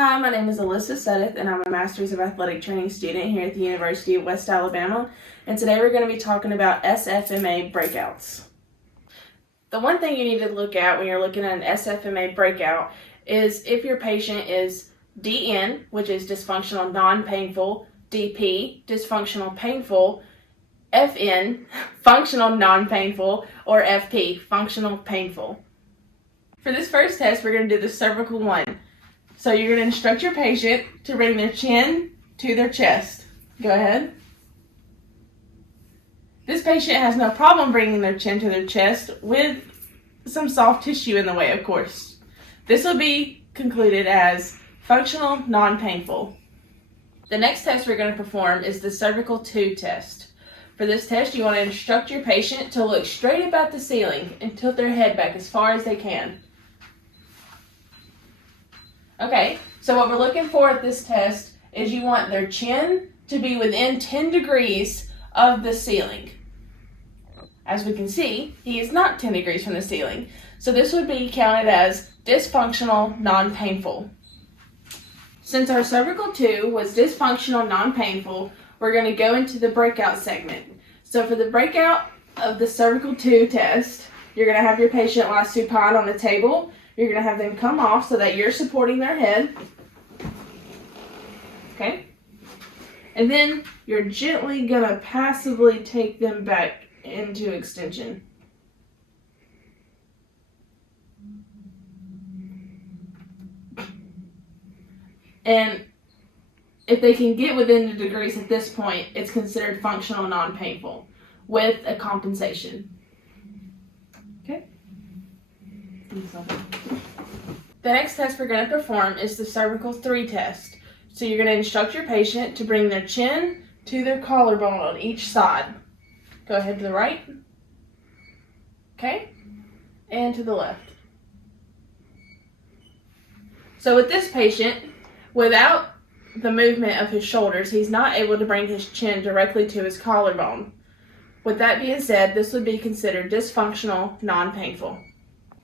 Hi, my name is Alyssa Sedith, and I'm a Master's of Athletic Training student here at the University of West Alabama, and today we're going to be talking about SFMA breakouts. The one thing you need to look at when you're looking at an SFMA breakout is if your patient is DN, which is dysfunctional non-painful, DP, dysfunctional painful, FN, functional non-painful, or FP, functional painful. For this first test, we're going to do the cervical one. So you're going to instruct your patient to bring their chin to their chest. Go ahead. This patient has no problem bringing their chin to their chest with some soft tissue in the way, of course. This will be concluded as functional non-painful. The next test we're going to perform is the cervical 2 test. For this test, you want to instruct your patient to look straight up at the ceiling and tilt their head back as far as they can. Okay, so what we're looking for at this test is you want their chin to be within 10 degrees of the ceiling. As we can see, he is not 10 degrees from the ceiling. So this would be counted as dysfunctional non-painful. Since our cervical 2 was dysfunctional non-painful, we're going to go into the breakout segment. So for the breakout of the cervical 2 test, you're going to have your patient lie supine on a table. You're going to have them come off so that you're supporting their head. Okay? And then you're gently going to passively take them back into extension. And if they can get within the degrees at this point, it's considered functional non-painful with a compensation. Okay? The next test we're going to perform is the cervical 3 test. So you're going to instruct your patient to bring their chin to their collarbone on each side. Go ahead to the right. Okay? And to the left. So with this patient, without the movement of his shoulders, he's not able to bring his chin directly to his collarbone. With that being said, this would be considered dysfunctional non-painful.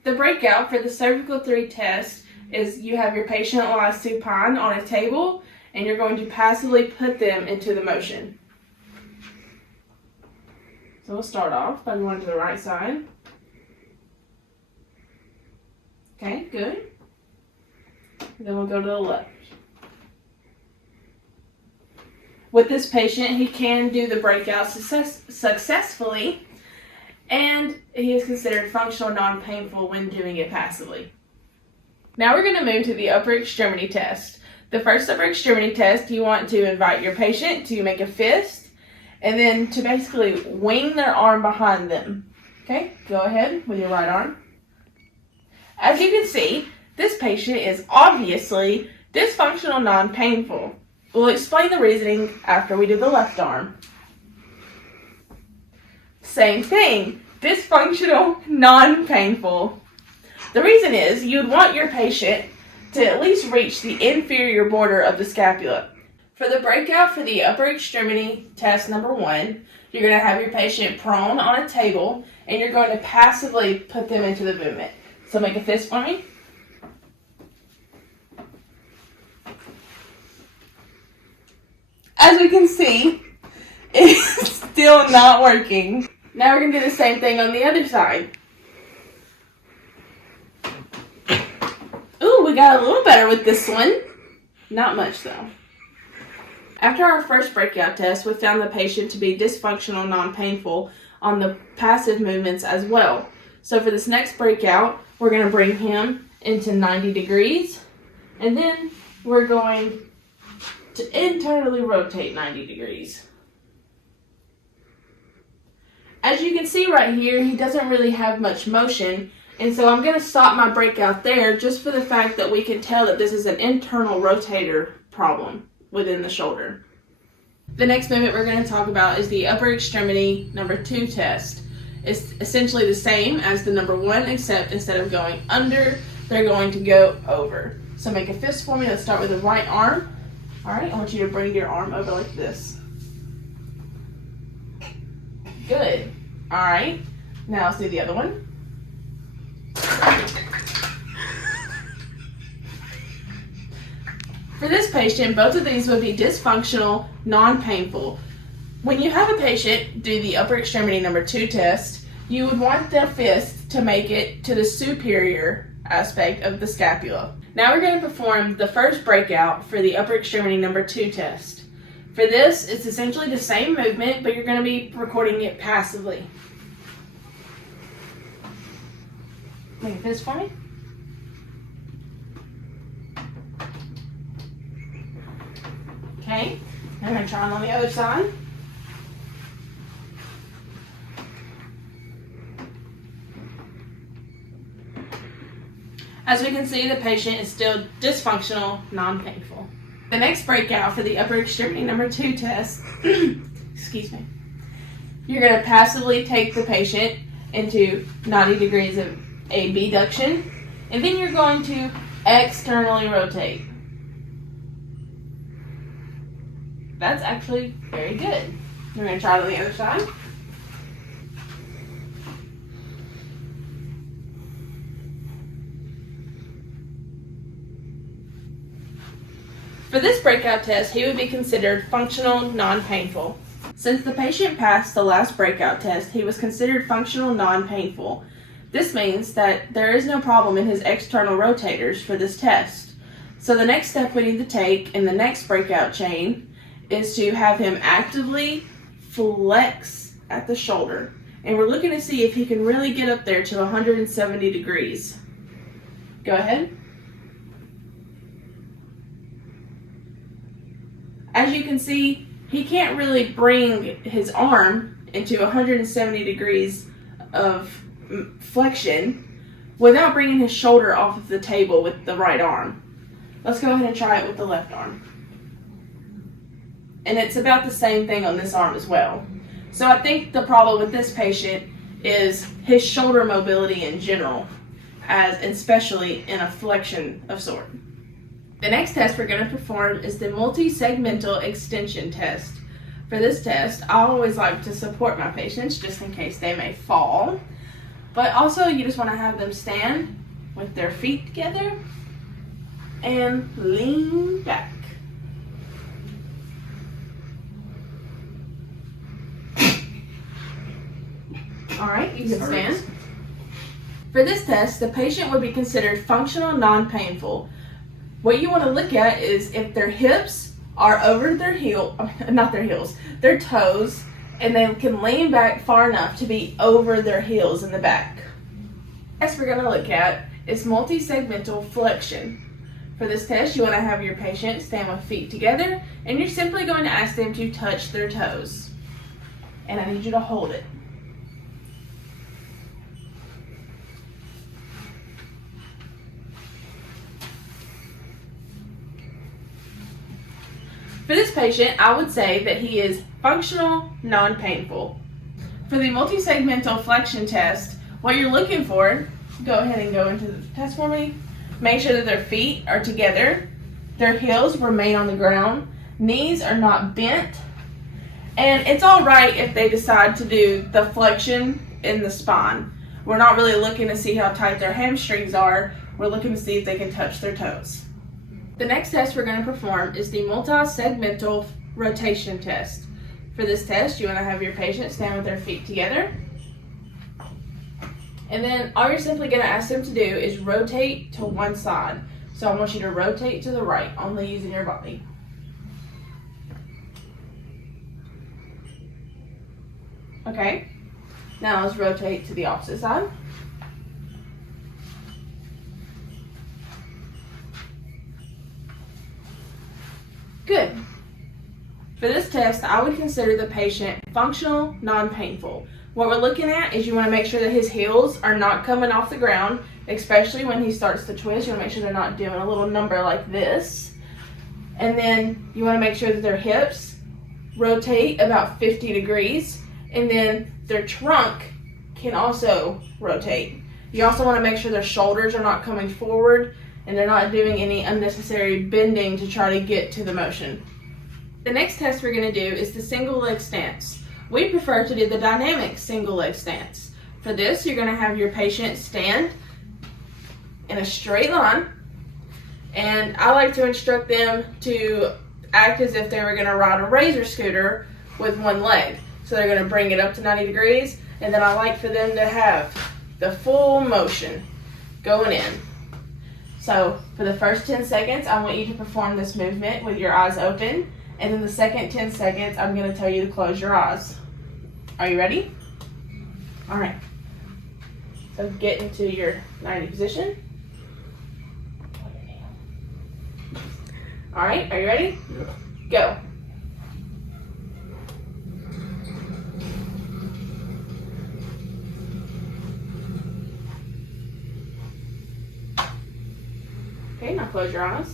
The breakout for the cervical 3 test is you have your patient lie supine on a table and you're going to passively put them into the motion. So we'll start off by going to the right side. Okay, good. Then we'll go to the left. With this patient, he can do the breakout successfully, and he is considered functional non-painful when doing it passively. Now we're going to move to the upper extremity test. The first upper extremity test, you want to invite your patient to make a fist, and then to basically wing their arm behind them. Okay, go ahead with your right arm. As you can see, this patient is obviously dysfunctional non-painful. We'll explain the reasoning after we do the left arm. Same thing, dysfunctional, non-painful. The reason is you'd want your patient to at least reach the inferior border of the scapula. For the breakout for the upper extremity test number 1, you're going to have your patient prone on a table and you're going to passively put them into the movement. So make a fist for me. As we can see, it's still not working. Now we're going to do the same thing on the other side. Ooh, we got a little better with this one. Not much though. After our first breakout test, we found the patient to be dysfunctional non-painful on the passive movements as well. So for this next breakout, we're going to bring him into 90 degrees. And then we're going to internally rotate 90 degrees. As you can see right here, he doesn't really have much motion, and so I'm going to stop my breakout there just for the fact that we can tell that this is an internal rotator problem within the shoulder. The next movement we're going to talk about is the upper extremity number 2 test. It's essentially the same as the number 1, except instead of going under, they're going to go over. So make a fist for me. Let's start with the right arm. All right, I want you to bring your arm over like this. Good. All right, now let's do the other one. For this patient, both of these would be dysfunctional, non-painful. When you have a patient do the upper extremity number 2 test, you would want their fist to make it to the superior aspect of the scapula. Now we're going to perform the first breakout for the upper extremity number 2 test. For this, it's essentially the same movement, but you're going to be recording it passively. Make this for me. Okay, I'm going to try it on the other side. As we can see, the patient is still dysfunctional, non-painful. The next breakout for the upper extremity number 2 test, excuse me, you're going to passively take the patient into 90 degrees of abduction, and then you're going to externally rotate. That's actually very good. We're going to try it on the other side. For this breakout test, he would be considered functional non-painful. Since the patient passed the last breakout test, he was considered functional non-painful. This means that there is no problem in his external rotators for this test. So the next step we need to take in the next breakout chain is to have him actively flex at the shoulder. And we're looking to see if he can really get up there to 170 degrees. Go ahead. As you can see, he can't really bring his arm into 170 degrees of flexion without bringing his shoulder off of the table with the right arm. Let's go ahead and try it with the left arm. And it's about the same thing on this arm as well. So I think the problem with this patient is his shoulder mobility in general, as especially in a flexion of sort. The next test we're going to perform is the multi-segmental extension test. For this test, I always like to support my patients just in case they may fall. But also you just want to have them stand with their feet together and lean back. Alright, you can stand. For this test, the patient would be considered functional non-painful. What you want to look at is if their hips are over their their toes, and they can lean back far enough to be over their heels in the back. Next we're going to look at is multi-segmental flexion. For this test, you want to have your patient stand with feet together, and you're simply going to ask them to touch their toes. And I need you to hold it. For this patient, I would say that he is functional, non-painful. For the multi-segmental flexion test, what you're looking for, go ahead and go into the test for me. Make sure that their feet are together, their heels remain on the ground, knees are not bent, and it's all right if they decide to do the flexion in the spine. We're not really looking to see how tight their hamstrings are, we're looking to see if they can touch their toes. The next test we're going to perform is the multi-segmental rotation test. For this test, you want to have your patient stand with their feet together. And then all you're simply going to ask them to do is rotate to one side. So I want you to rotate to the right, only using your body. Okay, now let's rotate to the opposite side. Good. For this test, I would consider the patient functional, non-painful. What we're looking at is you want to make sure that his heels are not coming off the ground, especially when he starts to twist. You want to make sure they're not doing a little number like this. And then you want to make sure that their hips rotate about 50 degrees, and then their trunk can also rotate. You also want to make sure their shoulders are not coming forward and they're not doing any unnecessary bending to try to get to the motion. The next test we're going to do is the single leg stance. We prefer to do the dynamic single leg stance. For this, you're going to have your patient stand in a straight line, And I like to instruct them to act as if they were going to ride a razor scooter with one leg. So they're going to bring it up to 90 degrees, and then I like for them to have the full motion going in. So for the first 10 seconds, I want you to perform this movement with your eyes open, and then the second 10 seconds, I'm going to tell you to close your eyes. Are you ready? All right. So get into your 90 position. All right, are you ready? Yeah. Go. Okay, now close your eyes.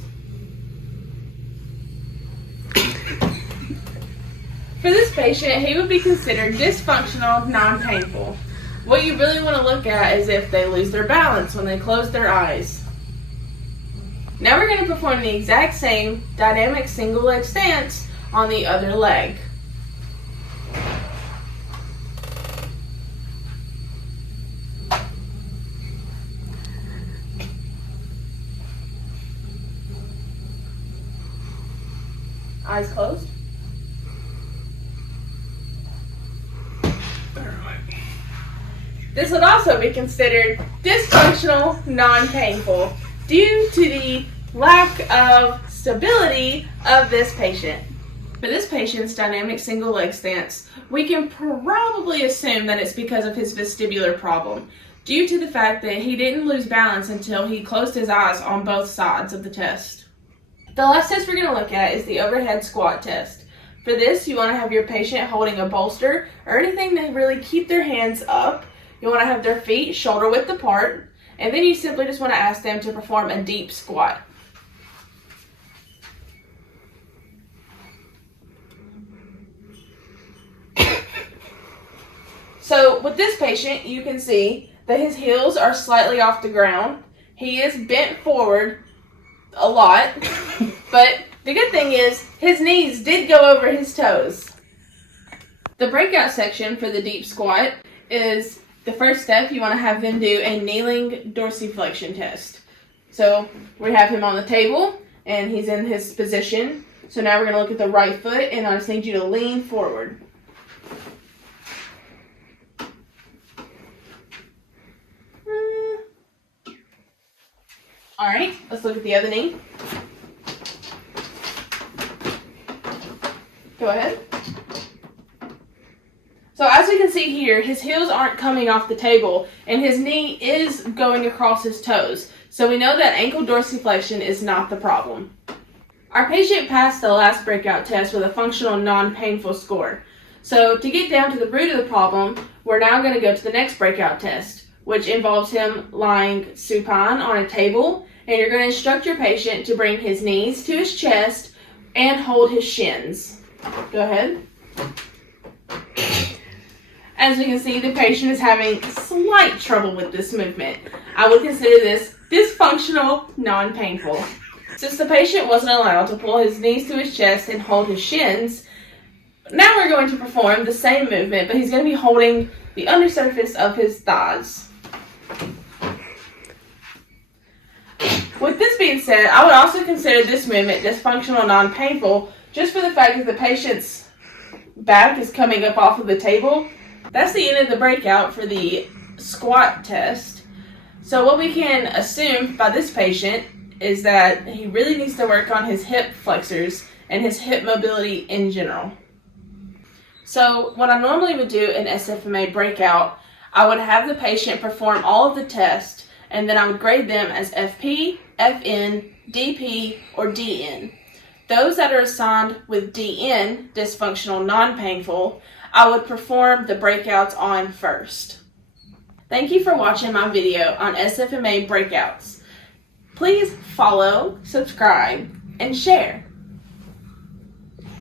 For this patient, he would be considered dysfunctional, non-painful. What you really want to look at is if they lose their balance when they close their eyes. Now we're going to perform the exact same dynamic single leg stance on the other leg. Eyes closed. This would also be considered dysfunctional, non-painful, due to the lack of stability of this patient. For this patient's dynamic single leg stance, we can probably assume that it's because of his vestibular problem, due to the fact that he didn't lose balance until he closed his eyes on both sides of the test. The last test we're going to look at is the overhead squat test. For this, you want to have your patient holding a bolster or anything to really keep their hands up. You want to have their feet shoulder width apart, and then you simply just want to ask them to perform a deep squat. So with this patient, you can see that his heels are slightly off the ground. He is bent forward a lot, but the good thing is his knees did go over his toes. The breakout section for the deep squat is the first step. You want to have them do a kneeling dorsiflexion test. So we have him on the table and he's in his position. So now we're going to look at the right foot, and I just need you to lean forward. All right, let's look at the other knee. Go ahead. So as we can see here, his heels aren't coming off the table and his knee is going across his toes. So we know that ankle dorsiflexion is not the problem. Our patient passed the last breakout test with a functional non-painful score. So to get down to the root of the problem, we're now going to go to the next breakout test, which involves him lying supine on a table, and you're going to instruct your patient to bring his knees to his chest and hold his shins. Go ahead. As we can see, the patient is having slight trouble with this movement. I would consider this dysfunctional, non-painful. Since the patient wasn't allowed to pull his knees to his chest and hold his shins, now we're going to perform the same movement, but he's going to be holding the undersurface of his thighs. With this being said, I would also consider this movement dysfunctional, non-painful, just for the fact that the patient's back is coming up off of the table. That's the end of the breakout for the squat test. So what we can assume by this patient is that he really needs to work on his hip flexors and his hip mobility in general. So what I normally would do in SFMA Breakout, I would have the patient perform all of the tests, and then I would grade them as FP, FN, DP, or DN. Those that are assigned with DN, dysfunctional non-painful, I would perform the breakouts on first. Thank you for watching my video on SFMA Breakouts. Please follow, subscribe, and share.